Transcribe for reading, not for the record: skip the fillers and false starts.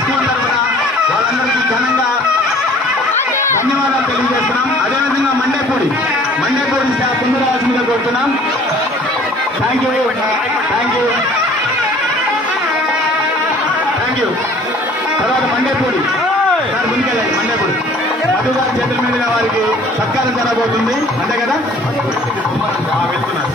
School తరఫున వాళ్ళందరికీ ఘనంగా ధన్యవాదాలు తెలియజేస్తున్నాం. అదేవిధంగా మండేపూడి స్టాఫ్ ముందు రావాల్సిందిగా కోరుతున్నాం. Thank you. తర్వాత మండేపూడి సార్ ముందుకెళ్ళండి. మండేపూడి మధు గారి చేతుల మీదుగా వారికి సత్కారం జరగబోతుంది. అంతే కదా, వెళ్తున్నారు.